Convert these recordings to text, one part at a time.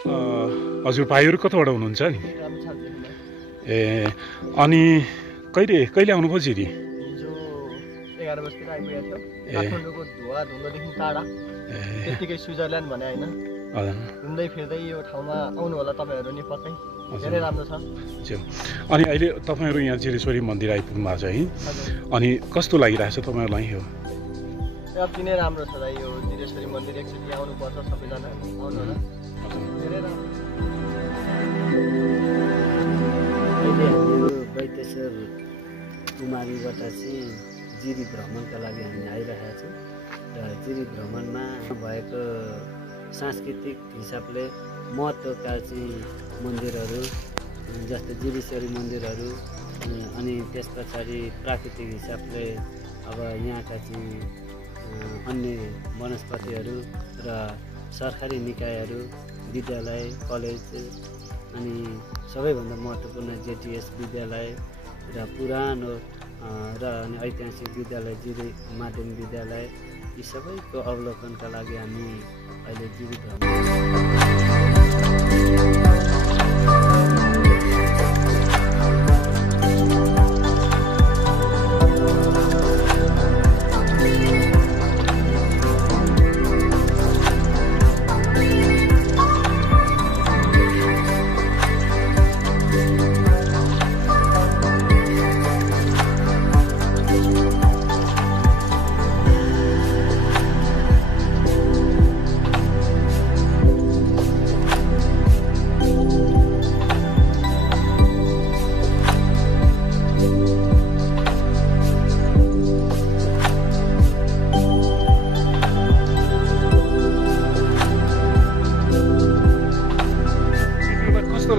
हजुर भाइहरू कताबाट हुनुहुन्छ नि? ए अनि कहिले आउनुभयो जिरी? हिजो 11 बजेतिर आइपुगेको थियो। काठमाडौँको धुवा धुलोदेखि टाढा त्यतिकै स्विजरल्यान्ड भने होइन, घुम्दै फिर्दै यो ठाउँमा आउनु होला तपाईँहरू नि पक्कै, धेरै राम्रो छ। अनि अहिले तपाईँहरू यहाँ जिरेश्वरी मन्दिर आइपुग्नु भएको छ है? अनि कस्तो लागिरहेछ तपाईँहरूलाई यो? अति नै राम्रो छ दाइ, यो जिरेश्वरी मन्दिर एकचोटि आउनुपर्छ सबैजना, आउनु होला, धेरै राम्रो। अहिले हाम्रो वैद्येश्वर कुमारीबाट चाहिँ जिरी भ्रमणका लागि हामी आइरहेका छौँ र जिरी भ्रमणमा भएको सांस्कृतिक हिसाबले महत्त्वका चाहिँ मन्दिरहरू जस्तै जिरेश्वरी मन्दिरहरू अनि त्यस पछाडि प्राकृतिक हिसाबले अब यहाँका चाहिँ अन्य वनस्पतिहरू र सरकारी निकायहरू, विद्यालय, कलेज अनि सबैभन्दा महत्त्वपूर्ण जेटिएस विद्यालय र पुरानो र अनि ऐतिहासिक विद्यालय जिरी माध्यमिक विद्यालय, यी सबैको अवलोकनका लागि हामी अहिले जिरी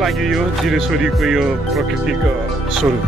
लाग्यो यो जिरेश्वरीको यो प्राकृतिक स्वरूप?